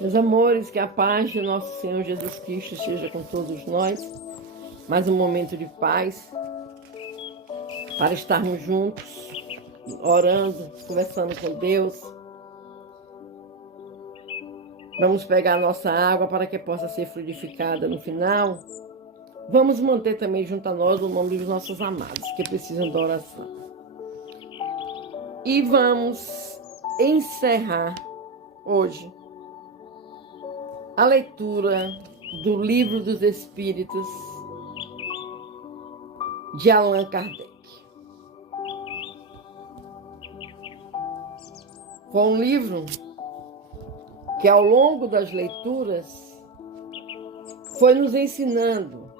Meus amores, que a paz de nosso Senhor Jesus Cristo esteja com todos nós. Mais um momento de paz para estarmos juntos, orando, conversando com Deus. Vamos pegar a nossa água para que possa ser fluidificada no final. Vamos manter também junto a nós o nome dos nossos amados que precisam da oração. E vamos encerrar hoje a leitura do Livro dos Espíritos de Allan Kardec. Foi um livro que, ao longo das leituras, foi nos ensinando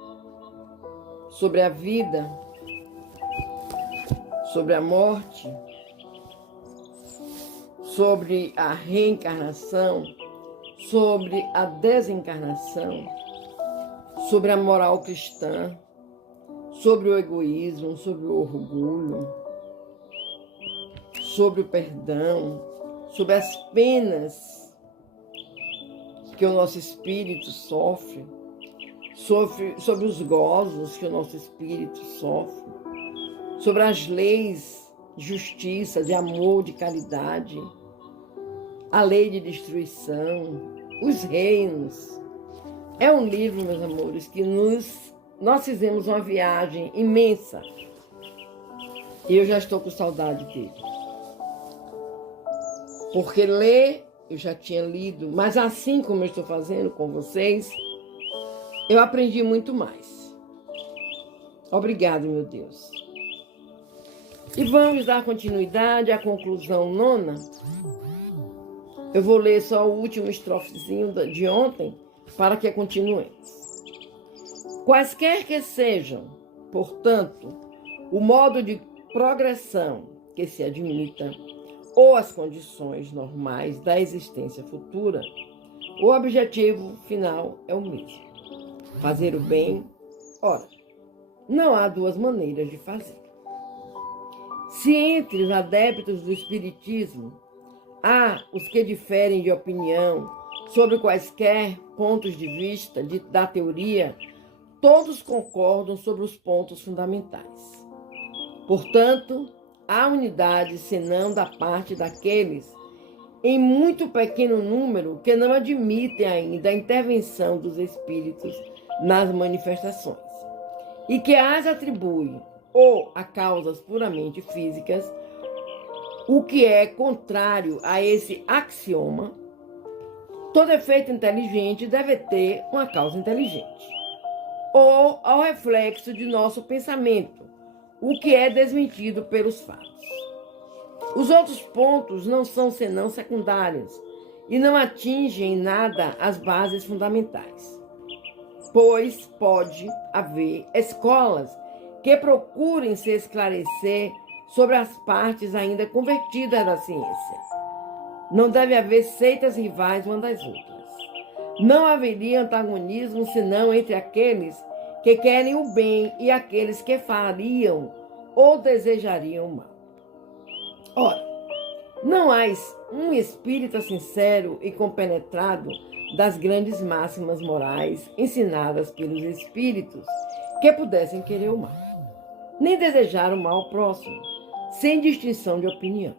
sobre a vida, sobre a morte, sobre a reencarnação, sobre a desencarnação, sobre a moral cristã, sobre o egoísmo, sobre o orgulho, sobre o perdão, sobre as penas que o nosso espírito sofre, sobre os gozos que o nosso espírito sofre, sobre as leis de justiça, de amor, de caridade, a lei de destruição, os reinos. É um livro, meus amores, que nós fizemos uma viagem imensa. E eu já estou com saudade dele. Porque ler, eu já tinha lido, mas assim como eu estou fazendo com vocês, eu aprendi muito mais. Obrigado, meu Deus. E vamos dar continuidade à conclusão nona. Eu vou ler só o último estrofezinho de ontem, para que continuemos. Quaisquer que sejam, portanto, o modo de progressão que se admita, ou as condições normais da existência futura, o objetivo final é o mesmo: fazer o bem. Ora, não há duas maneiras de fazer. Se entre os adeptos do Espiritismo há os que diferem de opinião sobre quaisquer pontos de vista da teoria, todos concordam sobre os pontos fundamentais. Portanto, há unidade, senão da parte daqueles, em muito pequeno número, que não admitem ainda a intervenção dos espíritos nas manifestações, e que as atribuem ou a causas puramente físicas, o que é contrário a esse axioma. Todo efeito inteligente deve ter uma causa inteligente, ou ao reflexo de nosso pensamento, o que é desmentido pelos fatos. Os outros pontos não são senão secundários e não atingem em nada as bases fundamentais, pois pode haver escolas que procurem se esclarecer sobre as partes ainda convertidas da ciência. Não deve haver seitas rivais umas das outras. Não haveria antagonismo senão entre aqueles que querem o bem e aqueles que fariam ou desejariam o mal. Ora, não há um espírita sincero e compenetrado das grandes máximas morais ensinadas pelos espíritos que pudessem querer o mal, nem desejar o mal ao próximo, sem distinção de opinião.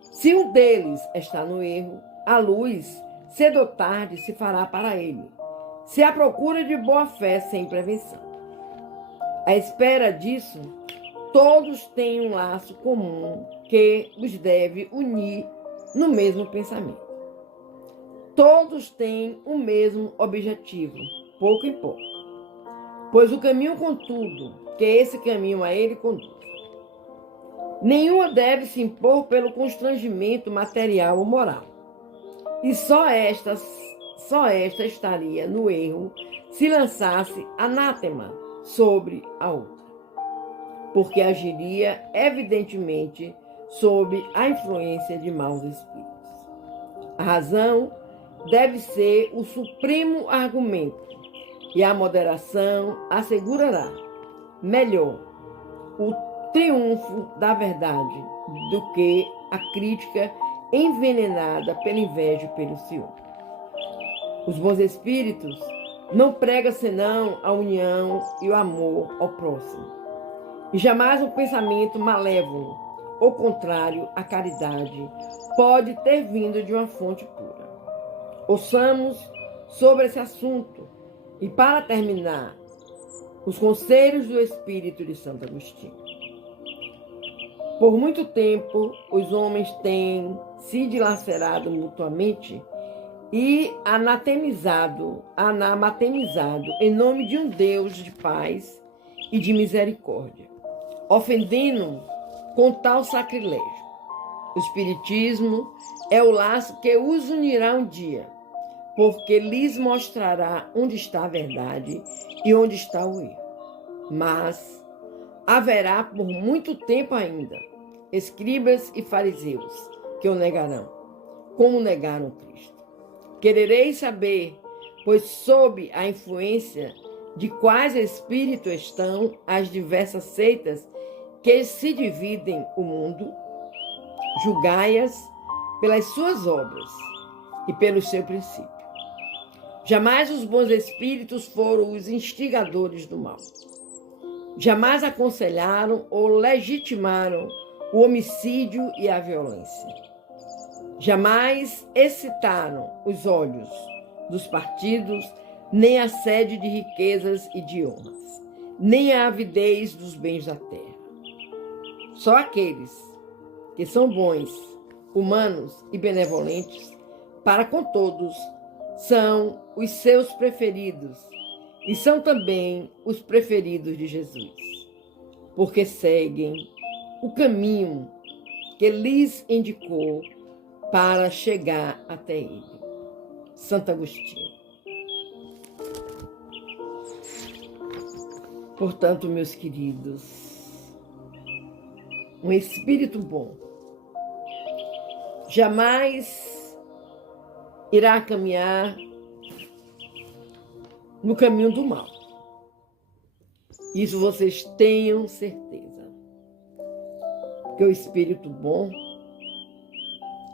Se um deles está no erro, a luz, cedo ou tarde, se fará para ele, se há procura de boa-fé sem prevenção. À espera disso, todos têm um laço comum que os deve unir no mesmo pensamento. Todos têm o mesmo objetivo, pouco importa, pois o caminho, contudo, que esse caminho a ele conduz. Nenhuma deve se impor pelo constrangimento material ou moral. E só esta estaria no erro se lançasse anátema sobre a outra, porque agiria evidentemente sob a influência de maus espíritos. A razão deve ser o supremo argumento, e a moderação assegurará melhor o triunfo da verdade do que a crítica envenenada pela inveja e pelo ciúme. Os bons espíritos não pregam senão a união e o amor ao próximo. E jamais um pensamento malévolo, ou contrário à caridade, pode ter vindo de uma fonte pura. Ouçamos sobre esse assunto e, para terminar, os conselhos do Espírito de Santo Agostinho. Por muito tempo, os homens têm se dilacerado mutuamente e anatemizado em nome de um Deus de paz e de misericórdia, ofendendo com tal sacrilégio. O Espiritismo é o laço que os unirá um dia, porque lhes mostrará onde está a verdade e onde está o erro. Mas haverá por muito tempo ainda escribas e fariseus que o negarão, como negaram Cristo. Querereis saber, pois sob a influência de quais espíritos estão as diversas seitas que se dividem o mundo, julgai-as pelas suas obras e pelo seu princípio. Jamais os bons espíritos foram os instigadores do mal. Jamais aconselharam ou legitimaram o homicídio e a violência. Jamais excitaram os olhos dos partidos, nem a sede de riquezas e de honras, nem a avidez dos bens da terra. Só aqueles que são bons, humanos e benevolentes para com todos são os seus preferidos e são também os preferidos de Jesus, porque seguem o caminho que lhes indicou para chegar até ele. Santo Agostinho. Portanto, meus queridos, um espírito bom jamais irá caminhar no caminho do mal. Isso vocês tenham certeza. Porque o espírito bom,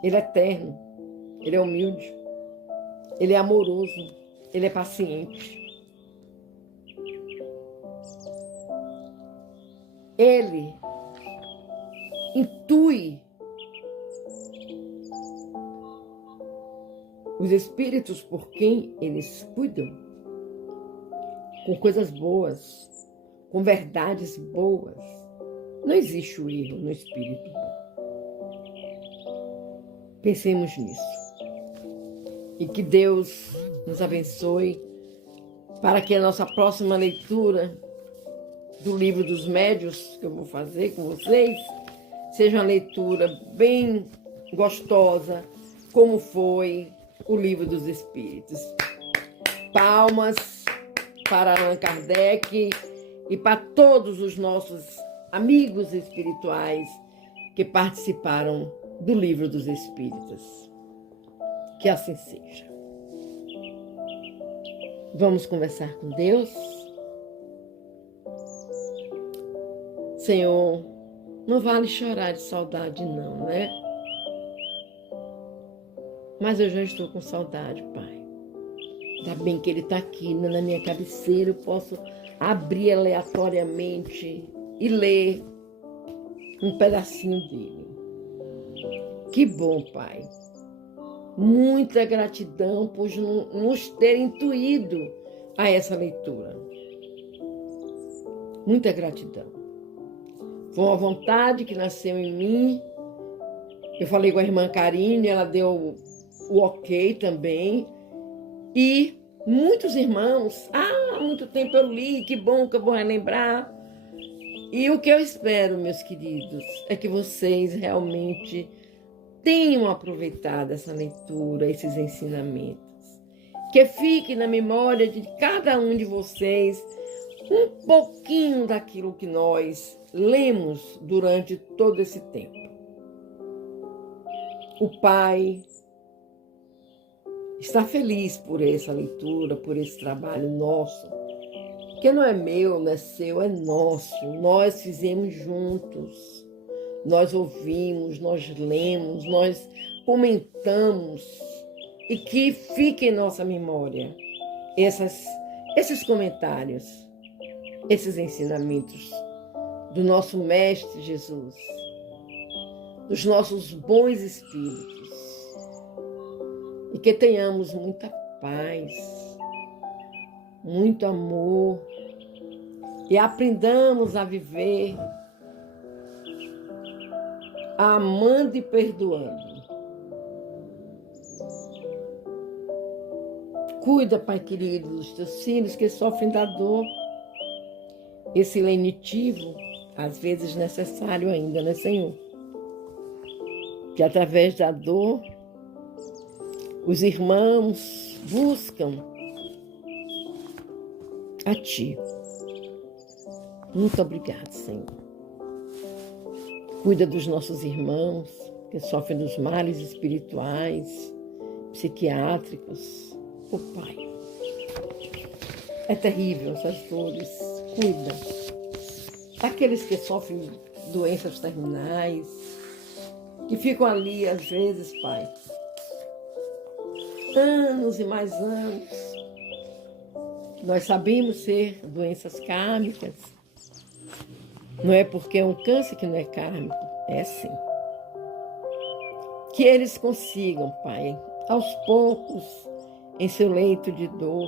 ele é eterno, ele é humilde, ele é amoroso, ele é paciente. Ele intui os espíritos por quem eles cuidam com coisas boas, com verdades boas. Não existe o erro no espírito bom. Pensemos nisso. E que Deus nos abençoe para que a nossa próxima leitura do Livro dos Médiuns, que eu vou fazer com vocês, seja uma leitura bem gostosa, como foi o Livro dos Espíritos. Palmas para Allan Kardec e para todos os nossos amigos espirituais que participaram do Livro dos Espíritos. Que assim seja. Vamos conversar com Deus. Senhor, não vale chorar de saudade não, né? Mas eu já estou com saudade, Pai. Ainda bem que Ele está aqui na minha cabeceira, eu posso abrir aleatoriamente e ler um pedacinho dele. Que bom, Pai. Muita gratidão por nos ter intuído a essa leitura. Muita gratidão. Foi uma vontade que nasceu em mim. Eu falei com a irmã Karine, ela deu o ok também. E muitos irmãos, há muito tempo eu li, que bom que eu vou relembrar. E o que eu espero, meus queridos, é que vocês realmente tenham aproveitado essa leitura, esses ensinamentos. Que fique na memória de cada um de vocês um pouquinho daquilo que nós lemos durante todo esse tempo. O Pai está feliz por essa leitura, por esse trabalho nosso, que não é meu, não é seu, é nosso. Nós fizemos juntos, nós ouvimos, nós lemos, nós comentamos e que fique em nossa memória esses comentários, esses ensinamentos do nosso Mestre Jesus, dos nossos bons espíritos, e que tenhamos muita paz, muito amor, e aprendamos a viver amando e perdoando. Cuida, Pai querido, dos teus filhos que sofrem da dor. Esse lenitivo, às vezes necessário ainda, né, Senhor? Que através da dor, os irmãos buscam a Ti. Muito obrigado, Senhor. Cuida dos nossos irmãos que sofrem dos males espirituais, psiquiátricos. Oh, Pai, é terrível essas dores. Cuida daqueles que sofrem doenças terminais, que ficam ali às vezes, Pai, anos e mais anos. Nós sabemos ser doenças kármicas. Não é porque é um câncer que não é kármico, é sim. Que eles consigam, Pai, aos poucos, em seu leito de dor,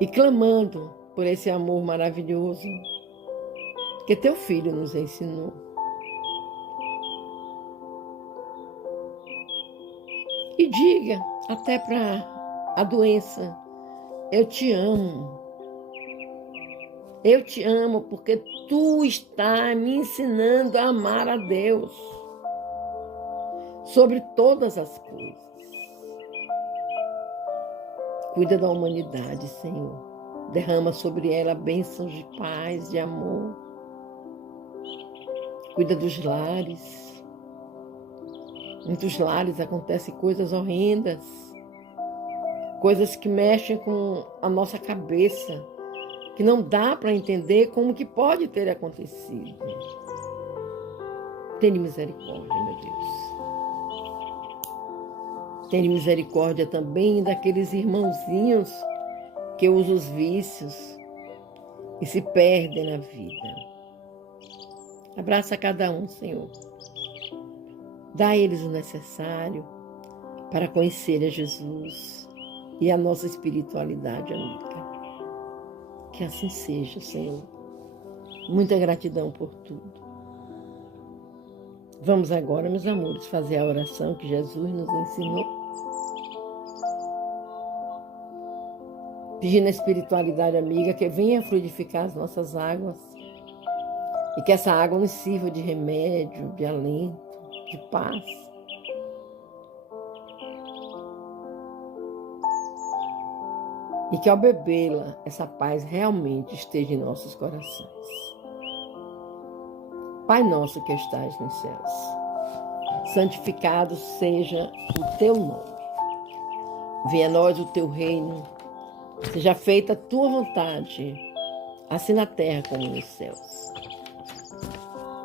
e clamando por esse amor maravilhoso que teu filho nos ensinou. E diga até para a doença: eu te amo. Eu te amo porque tu está me ensinando a amar a Deus sobre todas as coisas. Cuida da humanidade, Senhor. Derrama sobre ela bênçãos de paz, de amor. Cuida dos lares. Em muitos lares acontecem coisas horrendas, coisas que mexem com a nossa cabeça, que não dá para entender como que pode ter acontecido. Tenha misericórdia, meu Deus. Tenha misericórdia também daqueles irmãozinhos que usam os vícios e se perdem na vida. Abraça cada um, Senhor. Dá a eles o necessário para conhecer a Jesus e a nossa espiritualidade amiga. Que assim seja, Senhor. Muita gratidão por tudo. Vamos agora, meus amores, fazer a oração que Jesus nos ensinou. Pedindo a espiritualidade amiga que venha fluidificar as nossas águas e que essa água nos sirva de remédio, de alento, de paz. E que ao bebê-la, essa paz realmente esteja em nossos corações. Pai nosso que estás nos céus, santificado seja o teu nome. Venha a nós o teu reino, seja feita a tua vontade, assim na terra como nos céus.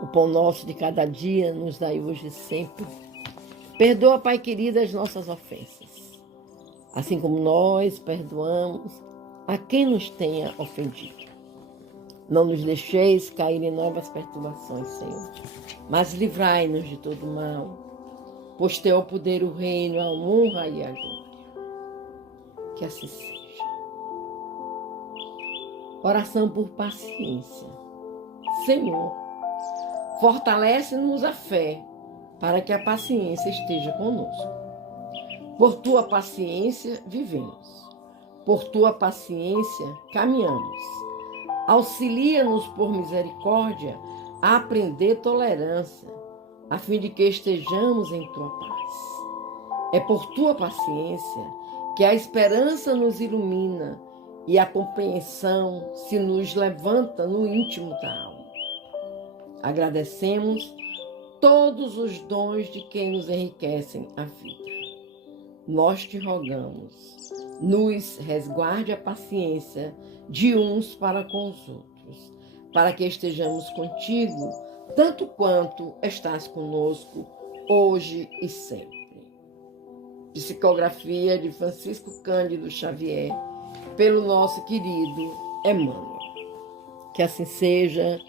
O pão nosso de cada dia nos dai hoje e sempre. Perdoa, Pai querido, as nossas ofensas, assim como nós perdoamos a quem nos tenha ofendido. Não nos deixeis cair em novas perturbações, Senhor, mas livrai-nos de todo mal, pois teu é o poder, o reino, a honra e a glória. Que assim seja. Oração por paciência. Senhor, fortalece-nos a fé para que a paciência esteja conosco. Por tua paciência vivemos, por tua paciência caminhamos. Auxilia-nos por misericórdia a aprender tolerância, a fim de que estejamos em tua paz. É por tua paciência que a esperança nos ilumina e a compreensão se nos levanta no íntimo da alma. Agradecemos todos os dons de quem nos enriquecem a vida. Nós te rogamos, nos resguarde a paciência de uns para com os outros, para que estejamos contigo, tanto quanto estás conosco, hoje e sempre. psicografia de Francisco Cândido Xavier, pelo nosso querido Emmanuel. Que assim seja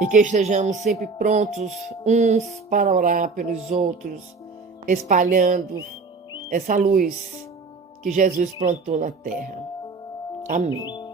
e que estejamos sempre prontos uns para orar pelos outros, espalhando essa luz que Jesus plantou na terra. Amém.